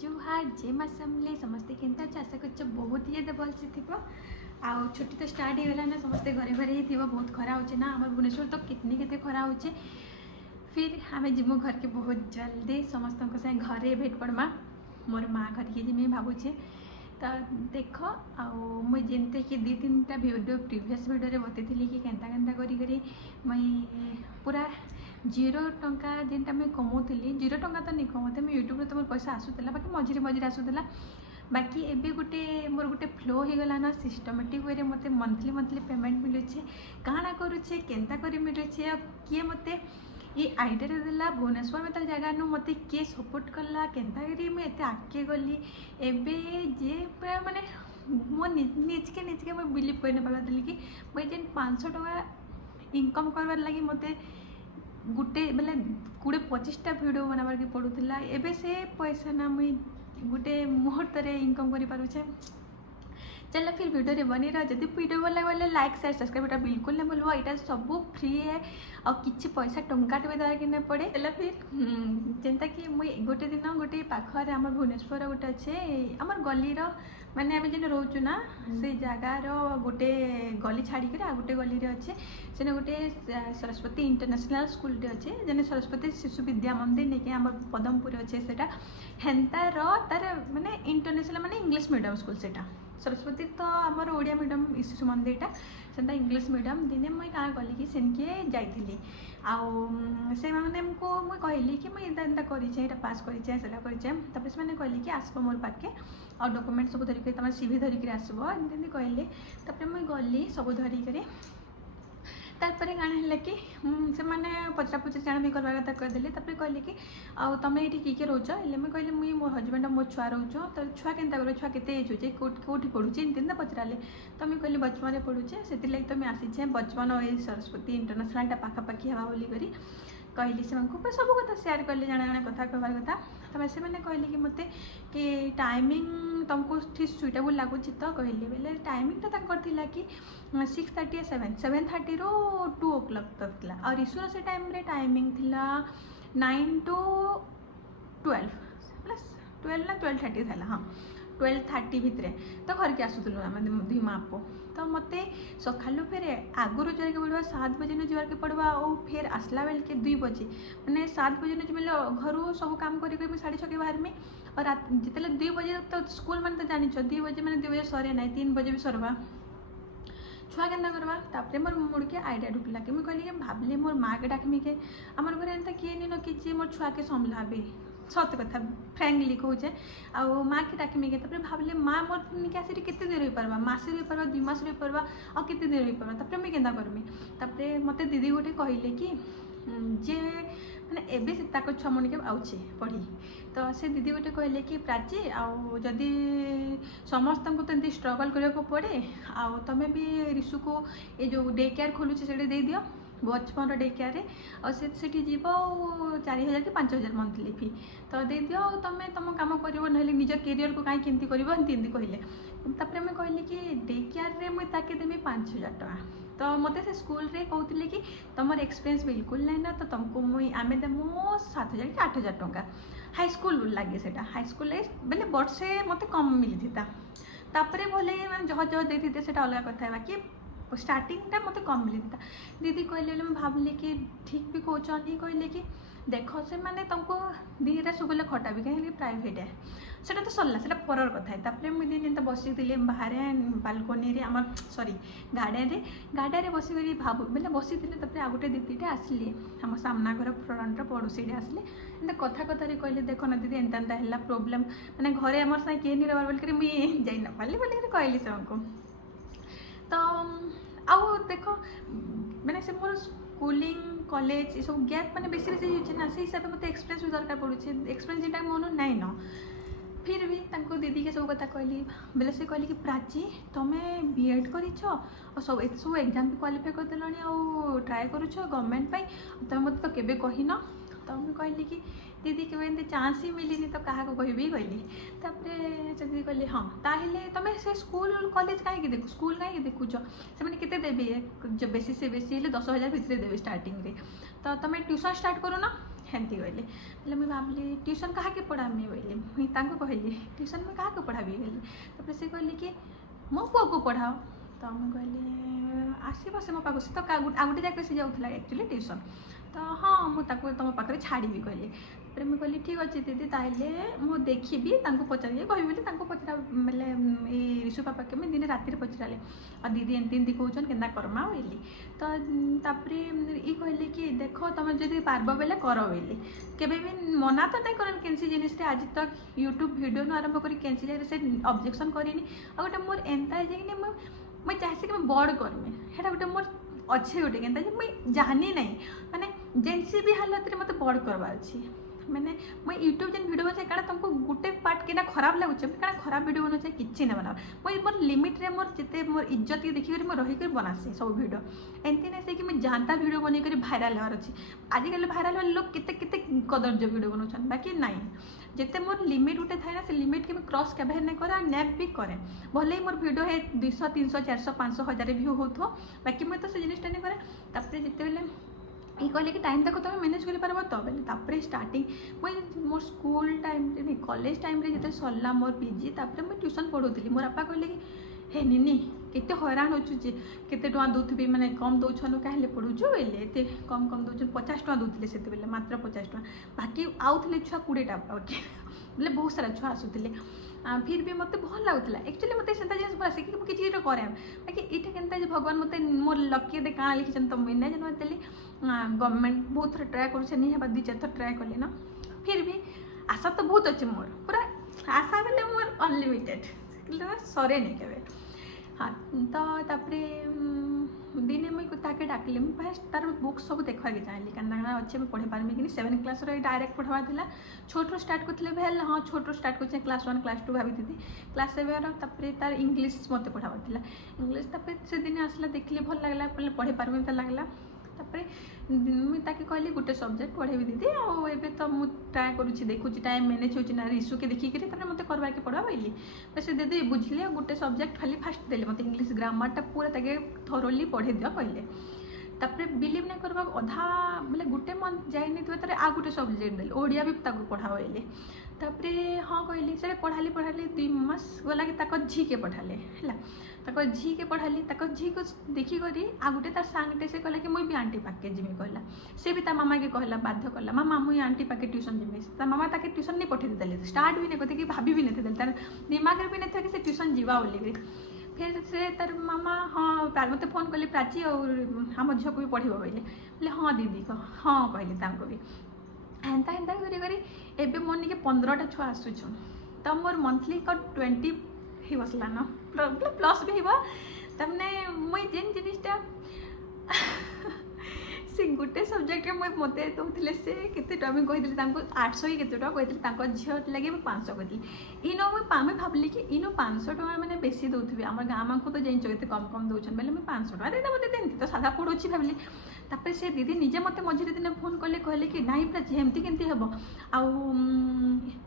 जुहार जे मासमले समस्ते केनता आशा कर बहुत ही ज़्यादा भल से थी। आउ छुट्टी तो स्टार्ट होगा ना, समस्ते घरे घरे ही थी। बहुत खरा हो ना आम भुवनेश्वर तो कितनी केते खरा हो। फिर आम जीमु घर के बहुत जल्दी समस्त घरे भेट पड़मा। मोर माँ घर के जिमी भावुचे तो देख मुझे जेनते कि 2-3टा वीडियो प्रीवियस वीडियो बतई कि केन्ता केन्ता करी मुई पूरा 0 टंका जेनटा मुझे कमाऊली 0 टंका तो नहीं कमाते मुझे यूट्यूब तो मोर पैसा आसूला बाकी मझे मझे आसूला। बाकी एबे गोटे मोर गोटे फ्लो हो गला ना सिस्टमेटिक वे मत मंथली पेमेंट मिलूँ काଣା करुचे केन्ता करी मिलूँ किए मत ये आइडिया देला भुवनेश्वर में जगह नु मत किए सपोर्ट कला केन्ता करी मुझे एत आगे गली एबे जे पूरा माने मो निजके मैं बिलीव कर नहीं पार्ली कि मुझे जेन 500 टका इनकम करवार लगी मत गोटे बेले 20-25टा वीडियो बनाबार के पड़ूला। एबे से पैसा ना मुई गोटे मुहूर्त इनकम कर पारुछे। चलो फिर वीडियो रे बनी रहा। जब वीडियो भल लगे लाइक शेयर सब्सक्राइब बिल्कुल नहीं भूल। यहाँ सब फ्री है और किसी पैसा टंका भी दवा कि नहीं पड़े। चलो फिर जेनता कि मुई गोटे दिन गोटे पाखर आम भुवनेश्वर गोटे अच्छे आम गली माने आम जेन रोचु ना से जगार गोटे गली छाड़ी आ गोटे गली अच्छे से गोटे सरस्वती इंटरनेशनल स्कूल अच्छे जेने सरस्वती शिशु विद्या मंदिर नहीं आम पदमपुर अच्छे से हेन्तार तार माने इंटरनेशनल माने इंग्लिश मीडियम स्कूल से सरस्वती तो आमर ओडिया मीडियम शिशु मंदिरटा से इंग्लिश मीडियम दिने मुई क्या कली कि सेनके जाइली से मुझे कहली कि मुझे एंता करे पास करे तापर से कहली कि आसब मोर पाखे और डॉक्यूमेंट सब धरिक तुम सीवी धरिक आसब एमती कहले। तापर मुझे गली सब धरिक तापर काण है कि से मैंने पचरा पचर जाना भी करवा कथा करदे। तापर कहले कि आउ तुम ये किए रोच हेल्ले मुझे कहली मुझे मो हजबैंड मो छुआ रोच तो छुआ के छुआ के एज होचे कौटी पढ़ुचे एमती पचराले तो मुझे कहली बचपन में पढ़ुचे से तुम आसीचे बचपन ये सरस्वती इंटरनेशनल पाखापाखि हवा बोली कहली से सब कथा सेयार कले जाना जाना कथा कहबार कथा। तब से मैंने कहले कि मत कि टाइमिंग तुमको ठीक सुइटेबल लगुच तो कहले बेले टाइमिंग तो कि 6:30 7:30 रू 2 o'clock तक थी और रिसुर से टाइम रे टाइमिंग थिला 9 to 12 प्लस 12 ना 12:30 था। हाँ 12:30 भितर तो घर के आसूलु आम दुई माँ पो तो मत सकालू फिर आगुरी जाके पड़ा 7 बजे न जाके पड़वा और फिर आसला बेल के 2 बजे मैंने 7 बजे न जब घर सब काम कर 6:30 के बाहर में और जिते 2 बजे तो स्कूल मैंने तो जानी 2 बजे मैंने 2 बजे सरे ना 3 बजे भी सरवा छुआ के करवा। तापर मोर मुड़ के आइडिया ढुकला कि मुझे कहली भाविली मोर माँ के डाकमी के आमर घर एंता किए नी कि मोर छुआ के संभलाबे सत कथा फ्रेंकली कहे आउ माँ के डाकमी के भाविली माँ मोर निके आसी केते देर हो पार्बा मासे रही पार्बा 2 मास रही पार्बा और केते देर हो पार्बा तापर मुझे केन्ता करमी। तापर मत दीदी गोटे कहले कि जे मैंने एबे से ताको छुआ मन के आउचे पढ़ी तो से दीदी गोटे कहले कि प्राची आउ जदि समस्त को तो एमती स्ट्रगल करने को पड़े आउ तुम भी रिशु को ये जो डे केयर खोलुचे से दे दियो बचपन डे केयर और से जीव 4,000 कि 5,000 मंथली फी तो दे दियो तुम तुम कम कर ना निज कैरियर को कहीं केमती कर कहले। तापर मुझे कहली कि डे केयर मुझे देवी 5,000 टका तो मत से स्कूल रे कहते कि तुम एक्सपीरियंस बिल्कुल नहीं ना तो तुमको मुई आमे देमु 7,000 कि 8,000 टका हाई स्कूल लगे से हाई स्कूल बेले वर्षे मत कम मिली था। तापर भले जह जह देते से अलग कथा है बाकी स्टार्टिंग मत कम मिली था। दीदी कहले मैं भाविली कि ठीक भी कहते कहले कि देख से मैंने तुमको धीरे सब खटा भी कहीं प्राइवेट है सेटा तो सरला सेटा परर कथा है। तापर मुझे दिन बसी बाहर बालकोनी रे आम सॉरी गार्डन रे बसिक भाव बेले बसी आ गोटे दीदीटे आसिले आम सामना घर फ्रंट पड़ोसी आसिले एंता कथा कथार कहले देख ना दीदी एंता एंता है प्रोब्लेम मैंने घरे आम साथ किए नहीं रहा बोलिक मुझे जाई न पार्ली बोलिक कहली से तो आउ देख मैंने से मोर स्कूलिंग कॉलेज ये सब गैप मैंने बेसी होचे ना से हिसाब से मतलब एक्सपीरियंस भी दरकार पड़े एक्सपीरियंस जेटा मोर नाई न फिर भी तांको दीदी के सब कथा कहली बेले से कहली कि प्राची तुम्हें बीएड करिछ और सब एत सब एग्जाम भी क्वालिफाई कर देलनी और ट्राए करुछ गवर्नमेंट पाई तुम मत तो केबे कहिन तो मुझे कहली कि दीदी के एमती चान्स ही मिलनी तो क्या कहबी कहली। तापर से दीदी कहली हाँ ताहले तुम से स्कूल कॉलेज कहीं देख स्कूल कहीं देखुच से मैंने केते देबे बेसी से बेसी 10,000 भितर देवे स्टार्टिंग रे तो तुम ट्यूशन स्टार्ट करो ना हेंती कहले बोले मुझे भाविली ट्यूशन क्या के पढ़ामी बोली मुई कहली ट्यूशन में क्या पढ़ाबी बोली तापर से कहली कि मो पुआ को पढ़ाओ तो मुझे कहली आसब से मो पाक से तो आगुटे जाके से जाऊला एक्चुअली ट्यूशन तो हाँ मुझे तुम पाखे छाड़ी कहली फिर मुझे कहली ठीक अच्छे दीदी ताहले मु देखी पचारे कहि पचरा बोले ऋषु पापा के दिन राति पचराले और दीदी एमती कहन के करमा बोली तो तापर ये कहले कि देख तुम जब पार्ब बेले कर बोली केबे भी मना तो नहीं कर कैसी जिनिस आज तक यूट्यूब वीडियो न आरंभ कर कैसी जगह से ऑब्जेक्शन करनी आ गोटे मोर एंता जे मुझे चाहे कि बड़ करमी है गोटे मोर अच्छे गोटे के मुझे जानी ना माने जेनसी भी हालत में मत बड़ करवार अच्छी मैंने मुझे यूट्यूब जेन वीडियो बनाए क्या तुमको गोटे पार्ट के खराब लगुचे क्या खराब वीडियो बनाऊे कि ना बना मुझे मोर लिमिट रे मोर जिते मोर इज्जत देखिक रहीकर बनासी सब वीडियो एमती नहीं से कि मुझे जानता वीडियो बनकर भाइराल होवार अच्छी आजिकल भाइराल वाले लोग केते कदर्ज वीडियो बनाऊन बाकी नाई जिते मोर लिमिट गोटे थाए ना से लिमिट के क्रॉस के नहीं करे नेप भी करे भले ही मोर वीडियो है 200 300 400 500 1000 व्यू हो बाकी मुझे तो से जिनिसटा नहीं करे तापर जिते बेले ये कहले कि टाइम तक तुम मैनेज कर पार तो बोले तापर स्टार्टिंग मुझे मोर स्कूल टाइम कॉलेज टाइम जो सरला मोर पीजी तापर मुझे ट्यूशन पढ़ुली मोर बापा कहले कि हे निनी केते हैरान होचु जे केते टका दौथबी माने कम दौछन काहे पढ़ुछु बोले एते कम दौछन 50 टका दौले से बेले मात्र 50 टका बाकी आउले छुआ 20 टा बोले बहुत सारा छुआ आसुले फिर भी मत भल लगुला एक्चुअली मत से जिन पूरा शिखिक मुझे किसी करे बाकी ये के भगवान मत मोर लकी दे काଣା लिखी तो मुझे नहीं जानते गवर्नमेंट बहुत थर ट्राए कर नहीं 2-4 थर ट्राए कली ना फिर भी आशा तो बहुत अच्छे मोर पूरा आशा बेले मोर अनलिमिटेड सरे नहीं केवे हाँ तो तापर दिने मुझे ताके डाकिली मुझे फास्ट तार बुक सब देखा चाहिए क्या अच्छे मुझे पढ़ी पार्मी कि 7 क्लास डायरेक्ट पढ़वा था छोटू स्टार्ट करते भेल हाँ छोटू स्टार्ट कर क्लास 1 क्लास 2 भाभी थी क्लास 7 तापर तार इंग्लीश मत पढ़ावा था इंग्लीश तापर से दिन आसला देखली भल लगला पढ़ी पार्मी तो लगला तापर मुझे कहली गोटे सब्जेक्ट पढ़ेबी दीदी आबे तो मुझे ट्राए करुँच देखुची टाइम मैनेज हो ऋषु के देखिक मत करवा के पढ़ा बोली से दीदी बुझिले गोटे सब्जेक्ट खाली फास्ट देले मत इंग्लीश ग्रामरटा पूरा ताके थरोली पढ़े दिया कहले तापर बिलीव नहीं करवा अधा बोले गोटे मंथ जाए आ गोटे सब्जेक्ट देले ओडिया भी पढ़ा बोले तापर हाँ कहली से पढ़ाली 2 मास गला कि झी के पढ़ाले है झी के पढ़ाली झी को देखिक आ गोटे तार सांगटे से कहला कि मुझे भी आंटी पाके जिमी कहला से भी मामा के कहला बाध्य कला मामा मुझे आंटी पाके ट्यूशन जिमी मामा ताके ट्यूशन नहीं पठे देते स्टार्ट भी नहीं करते कि भाभी भी नहीं तार दिमाग भी नहीं था कि से ट्यूशन जीवा बोली फिर से तार मामा हाँ मत फोन कले प्राची और आम झील को भी पढ़ो बोले हाँ दीदी कह हाँ कहली भी हेन्ता हेन्ता कर मोर निके 15टा छुआ आसुछ तो मोर मंथली 20 ही बसला न प्लस भी हो तमने मुई जेन जिनिसटा से गोटे सब्जेक्ट में मत दौले से केते टका मुझे कही 800 ही केते टका कही झील लगे 500 कही इनो मुझे भाविली कि इनो 500 टका मैंने बेसी दौथि आम गाँ माँ को तो जाइन के कम दौन बोले मुझे 500 टका दे मत देती तो सादा पढ़ुची भाविली तापर से दीदी निजे मत मझे दिन फोन कले कहले कि नाई प्राची एमती केमती हम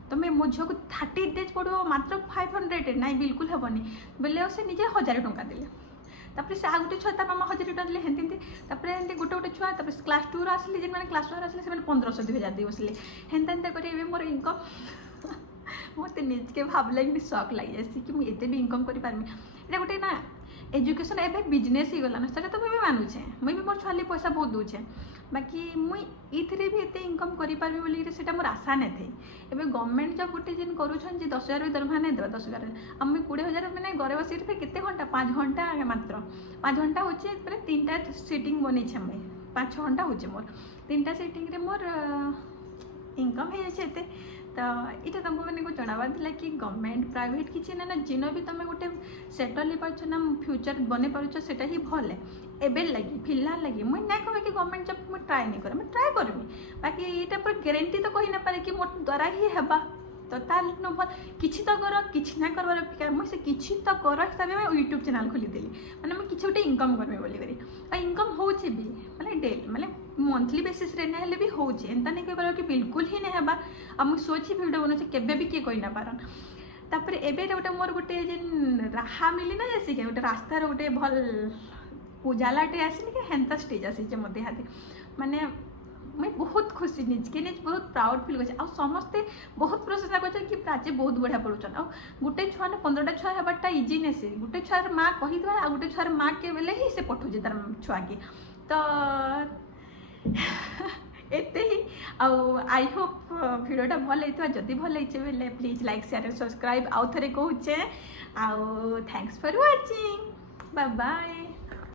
तुम्हें मो झील को 30 डेज पढ़ो मात्र 500 नाई बिल्कुल हेनी बोले से निजे 1000 टका देले तापर से आ गोटे छुआ मामा 1000 टका देले हेंती गोटे गोटे छुआ क्लास 2 आसले जेन मैंने क्लास 1 आसले से 1500-2000 दे बसले हेन्ता कर मोर इनकम मत निजके भावला कि शक लगी जासी कि मुझे भी इनकम कर पार्मी ये गोटे ना एजुकेशन एवं बिजनेस ही गलान से तो मुझे मानुचे मुझे भी मोर छुआली पैसा बहुत दूचे बाकी मुई इथरे भी एते इनकम करि पारबी बोली से मोर आशा नहीं थी एवं गवर्नमेंट जब गोटे जेन करूछन जे 10,000 दरमहा नहीं देवा 10,000 आम 20,000 मैंने घरे बस केते घंटा 5 घंटा मात्र 5 घंटा होचे पहले 3टा सीटिंग बनी छे मैं 5-6 घंटा होचे मोर 3टा सीटिंग रे मोर इनकम है एते तो ये तुमको मैंने जनाबार था कि गवर्नमेंट प्राइवेट किसी ना जिन भी तुम गोटे सेटल हो पार्छ ना फ्यूचर बन पार्छ से ही भल है एबे लगी फिलहाल लगी मुझे ना कहे कि गवर्नमेंट जब मुझे ट्राए नहीं करे ट्राए करमी बाकी यहाँ पर गारंटी तो कही ना पारे कि मोर द्वारा ही हेबा तो ताल भल किसी तो कर किसी ना करवार अपेक्षा मुझे किसी तो कर हिसाब से मैं यूट्यूब चैनल खोलीदेली मैंने मुझे किसी गोटे इनकम करमी बोली इनकम होची भी माने डेली माने मंथली बेसीस रे ना भी होची एंता नहीं कह पार कि बिल्कुल ही नहीं हेबा आ मुझे सोची वीडियो बनाऊे केबे भी किए कही ना पारन तापर एबे गोटे मोर गोटे जेन राहा मिली ना जैसे कि गोटे रास्तार गोटे भल उजालाटे आसनी कि हेन्ता स्टेज आसी मत हाथी माने मैं बहुत खुशी निजके निज बहुत प्राउड फील कर समस्ते बहुत प्रशंसा कर कि प्राची बहुत बढ़िया पढ़ुचन आ गोटे छुआ ने 15टा छुआ हेबाटा इजी ने से गोटे छुआर माँ कहीदे आ गोटे छुआर माँ के बेले ही से पठौजे तार छुआ के तो एते ही आई होप भिडियोटा भल होता जदि भल होइछे प्लीज लाइक शेयर सब्सक्राइब आउ थे कहूचे आउ thanks for watching bye bye.